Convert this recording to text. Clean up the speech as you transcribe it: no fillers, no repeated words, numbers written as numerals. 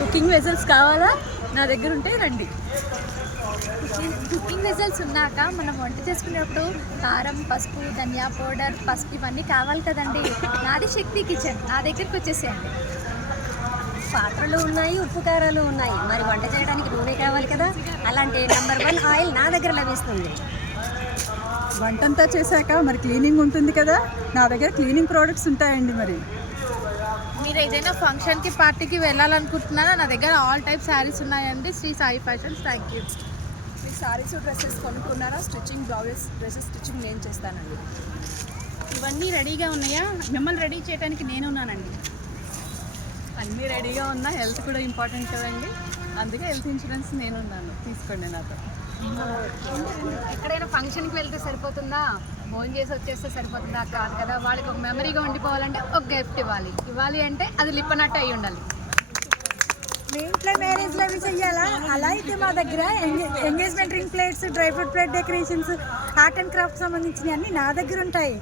Cooking vessels కావాలా? నా దగ్గర ఉంటే రండి. కుకింగ్ వెజల్స్ ఉన్నాక మనం వంట చేసుకునేటప్పుడు కారం, పసుపు, ధనియా పౌడర్, పసుపు ఇవన్నీ కావాలి కదండి. నాది శక్తి కిచెన్, నా దగ్గరికి వచ్చేసేయండి. పాత్రలు ఉన్నాయి, ఉప్పు కారాలు ఉన్నాయి, మరి వంట చేయడానికి నూనె కావాలి కదా. అలాంటి నెంబర్ 1 ఆయిల్ నా దగ్గర లభిస్తుంది. వంటంతా చేశాక మరి క్లీనింగ్ ఉంటుంది కదా, నా దగ్గర క్లీనింగ్ ప్రోడక్ట్స్ ఉంటాయండి. మరి మీరు ఏదైనా ఫంక్షన్కి పార్టీకి వెళ్ళాలనుకుంటున్నారా? నా దగ్గర ఆల్ టైప్ శారీస్ ఉన్నాయండి. Sri Sai fashions. Thank you. మీరు సారీస్ డ్రెస్సెస్ కొనుక్కున్నారా? స్టిచ్చింగ్, బ్లౌజెస్, డ్రెస్సెస్ స్టిచ్చింగ్ నేను చేస్తానండి. ఇవన్నీ రెడీగా ఉన్నాయా? మిమ్మల్ని రెడీ చేయడానికి నేను ఉన్నానండి. అన్నీ రెడీగా ఉన్నా హెల్త్ కూడా ఇంపార్టెంట్ కదండి, అందుకే హెల్త్ ఇన్సూరెన్స్ నేనున్నాను, తీసుకోండి నాతో. ఎక్కడైనా ఫంక్షన్కి వెళ్తే సరిపోతుందా? ఫోన్ చేసి వచ్చేస్తే సరిపోతుందా? కాదు కదా. వాళ్ళకి ఒక మెమరీగా ఉండిపోవాలంటే ఒక గిఫ్ట్ ఇవ్వాలి అంటే అది లిప్పనట్టు అయి ఉండాలి. మీ ఇంట్లో మ్యారేజ్లో అవి చెయ్యాలా? అలా అయితే మా దగ్గర engagement ring plates, dry fruit plate decorations, art and craft సంబంధించినవి అన్నీ నా దగ్గర ఉంటాయి.